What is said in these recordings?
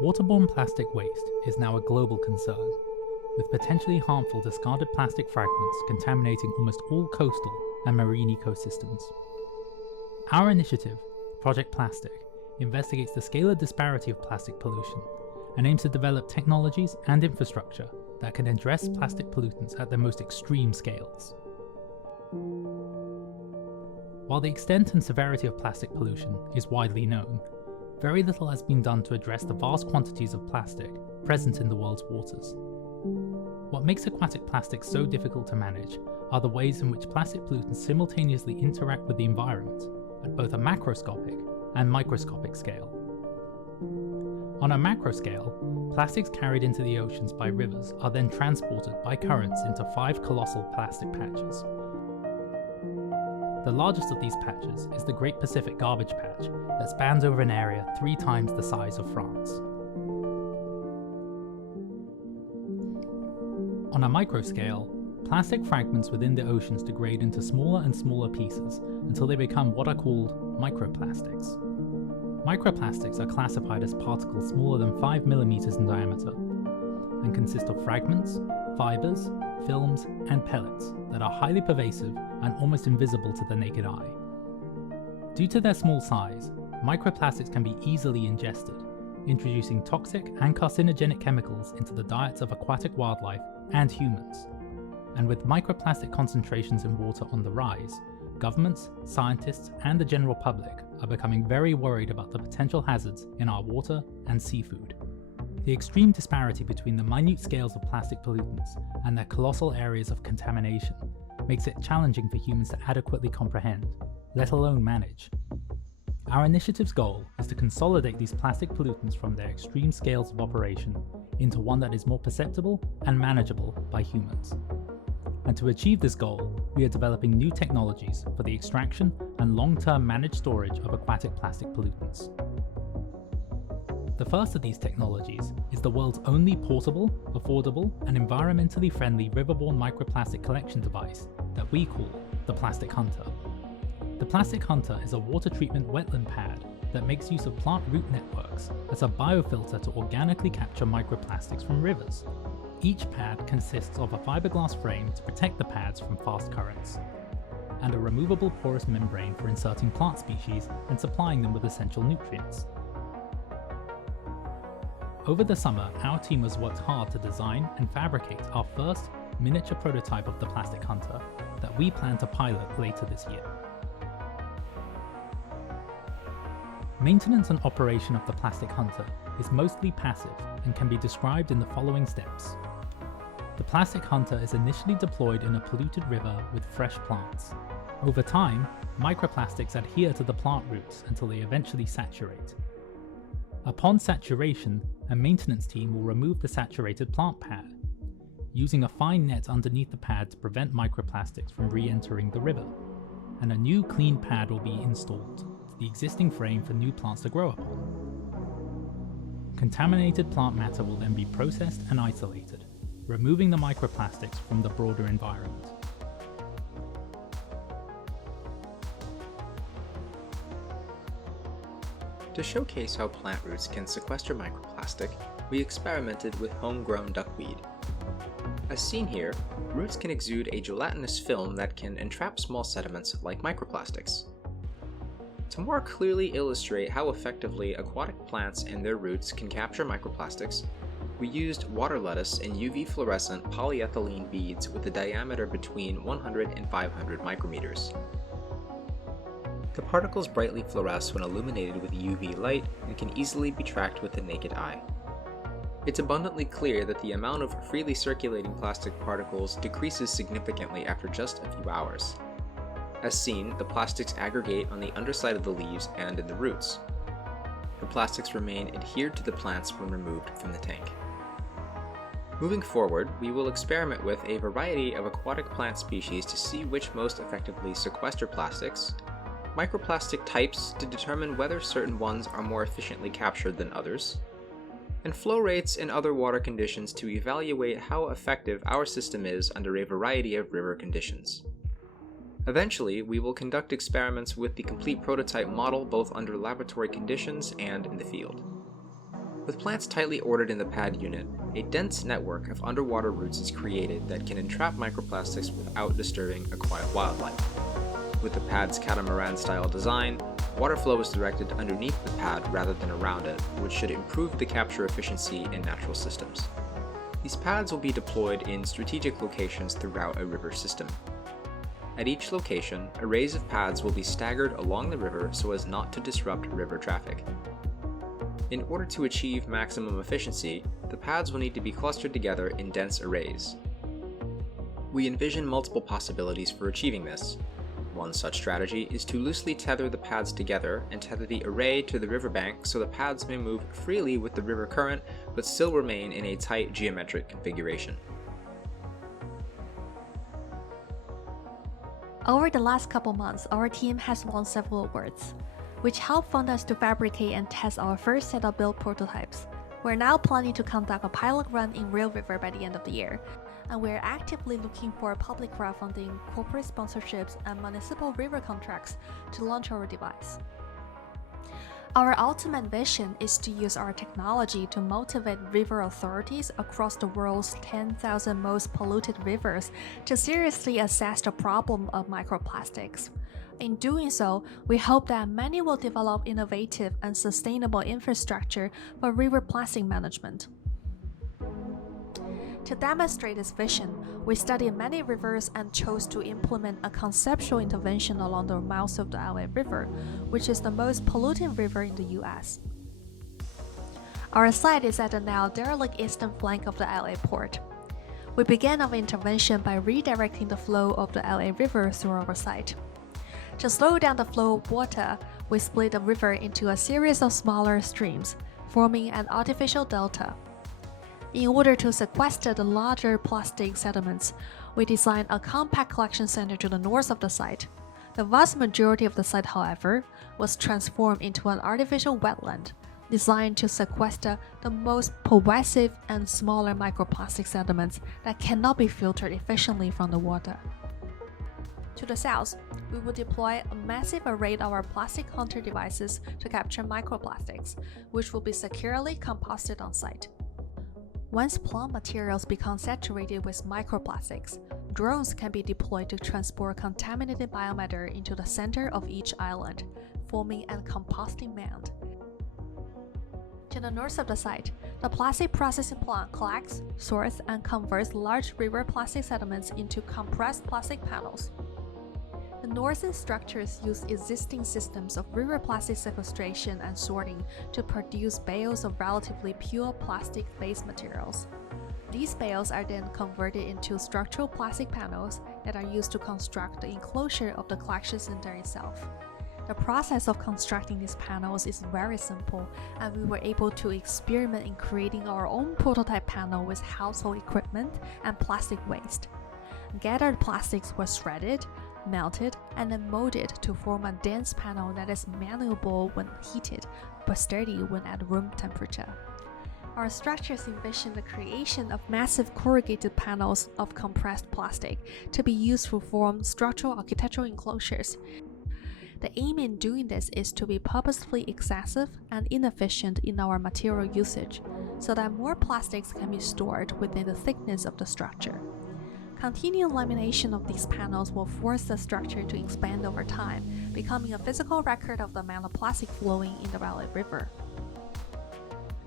Waterborne plastic waste is now a global concern, with potentially harmful discarded plastic fragments contaminating almost all coastal and marine ecosystems. Our initiative, Project Plastic, investigates the scalar disparity of plastic pollution and aims to develop technologies and infrastructure that can address plastic pollutants at their most extreme scales. While the extent and severity of plastic pollution is widely known, very little has been done to address the vast quantities of plastic present in the world's waters. What makes aquatic plastics so difficult to manage are the ways in which plastic pollutants simultaneously interact with the environment at both a macroscopic and microscopic scale. On a macro scale, plastics carried into the oceans by rivers are then transported by currents into 5 colossal plastic patches. The largest of these patches is the Great Pacific Garbage Patch that spans over an area 3 times the size of France. On a micro scale, plastic fragments within the oceans degrade into smaller and smaller pieces until they become what are called microplastics. Microplastics are classified as particles smaller than 5 millimeters in diameter and consist of fragments, fibers, films, and pellets that are highly pervasive and almost invisible to the naked eye. Due to their small size, microplastics can be easily ingested, introducing toxic and carcinogenic chemicals into the diets of aquatic wildlife and humans. And with microplastic concentrations in water on the rise, governments, scientists, and the general public are becoming very worried about the potential hazards in our water and seafood. The extreme disparity between the minute scales of plastic pollutants and their colossal areas of contamination makes it challenging for humans to adequately comprehend, let alone manage. Our initiative's goal is to consolidate these plastic pollutants from their extreme scales of operation into one that is more perceptible and manageable by humans. And to achieve this goal, we are developing new technologies for the extraction and long-term managed storage of aquatic plastic pollutants. The first of these technologies is the world's only portable, affordable, and environmentally friendly riverborne microplastic collection device that we call the Plastic Hunter. The Plastic Hunter is a water treatment wetland pad that makes use of plant root networks as a biofilter to organically capture microplastics from rivers. Each pad consists of a fiberglass frame to protect the pads from fast currents, and a removable porous membrane for inserting plant species and supplying them with essential nutrients. Over the summer, our team has worked hard to design and fabricate our first miniature prototype of the Plastic Hunter that we plan to pilot later this year. Maintenance and operation of the Plastic Hunter is mostly passive and can be described in the following steps. The Plastic Hunter is initially deployed in a polluted river with fresh plants. Over time, microplastics adhere to the plant roots until they eventually saturate. Upon saturation, a maintenance team will remove the saturated plant pad, using a fine net underneath the pad to prevent microplastics from re-entering the river, and a new clean pad will be installed to the existing frame for new plants to grow upon. Contaminated plant matter will then be processed and isolated, removing the microplastics from the broader environment. To showcase how plant roots can sequester microplastic, we experimented with homegrown duckweed. As seen here, roots can exude a gelatinous film that can entrap small sediments like microplastics. To more clearly illustrate how effectively aquatic plants and their roots can capture microplastics, we used water lettuce and UV fluorescent polyethylene beads with a diameter between 100 and 500 micrometers. The particles brightly fluoresce when illuminated with UV light and can easily be tracked with the naked eye. It's abundantly clear that the amount of freely circulating plastic particles decreases significantly after just a few hours. As seen, the plastics aggregate on the underside of the leaves and in the roots. The plastics remain adhered to the plants when removed from the tank. Moving forward, we will experiment with a variety of aquatic plant species to see which most effectively sequester plastics, microplastic types to determine whether certain ones are more efficiently captured than others, and flow rates and other water conditions to evaluate how effective our system is under a variety of river conditions. Eventually, we will conduct experiments with the complete prototype model both under laboratory conditions and in the field. With plants tightly ordered in the pad unit, a dense network of underwater roots is created that can entrap microplastics without disturbing aquatic wildlife. With the pad's catamaran-style design, water flow is directed underneath the pad rather than around it, which should improve the capture efficiency in natural systems. These pads will be deployed in strategic locations throughout a river system. At each location, arrays of pads will be staggered along the river so as not to disrupt river traffic. In order to achieve maximum efficiency, the pads will need to be clustered together in dense arrays. We envision multiple possibilities for achieving this. One such strategy is to loosely tether the pads together and tether the array to the riverbank so the pads may move freely with the river current but still remain in a tight geometric configuration. Over the last couple months, our team has won several awards, which helped fund us to fabricate and test our first set of built prototypes. We're now planning to conduct a pilot run in Real River by the end of the year, and we're actively looking for public crowdfunding, corporate sponsorships, and municipal river contracts to launch our device. Our ultimate vision is to use our technology to motivate river authorities across the world's 10,000 most polluted rivers to seriously assess the problem of microplastics. In doing so, we hope that many will develop innovative and sustainable infrastructure for river plastic management. To demonstrate this vision, we studied many rivers and chose to implement a conceptual intervention along the mouth of the LA River, which is the most polluting river in the US. Our site is at the now derelict eastern flank of the LA port. We began our intervention by redirecting the flow of the LA River through our site. To slow down the flow of water, we split the river into a series of smaller streams, forming an artificial delta. In order to sequester the larger plastic sediments, we designed a compact collection center to the north of the site. The vast majority of the site, however, was transformed into an artificial wetland, designed to sequester the most pervasive and smaller microplastic sediments that cannot be filtered efficiently from the water. To the south, we will deploy a massive array of our plastic hunter devices to capture microplastics, which will be securely composted on site. Once plant materials become saturated with microplastics, drones can be deployed to transport contaminated biomatter into the center of each island, forming a composting mound. To the north of the site, the plastic processing plant collects, sorts, and converts large river plastic sediments into compressed plastic panels. The northern structures use existing systems of river plastic sequestration and sorting to produce bales of relatively pure plastic base materials. These bales are then converted into structural plastic panels that are used to construct the enclosure of the collection center itself. The process of constructing these panels is very simple, and we were able to experiment in creating our own prototype panel with household equipment and plastic waste. Gathered plastics were shredded, melted, and then molded to form a dense panel that is malleable when heated, but sturdy when at room temperature. Our structures envision the creation of massive corrugated panels of compressed plastic to be used to form structural architectural enclosures. The aim in doing this is to be purposefully excessive and inefficient in our material usage, so that more plastics can be stored within the thickness of the structure. Continued lamination of these panels will force the structure to expand over time, becoming a physical record of the amount of plastic flowing in the LA River.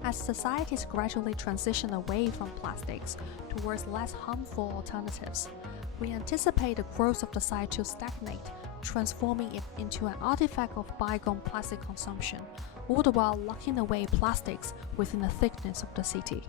As societies gradually transition away from plastics towards less harmful alternatives, we anticipate the growth of the site to stagnate, transforming it into an artifact of bygone plastic consumption, all the while locking away plastics within the thickness of the city.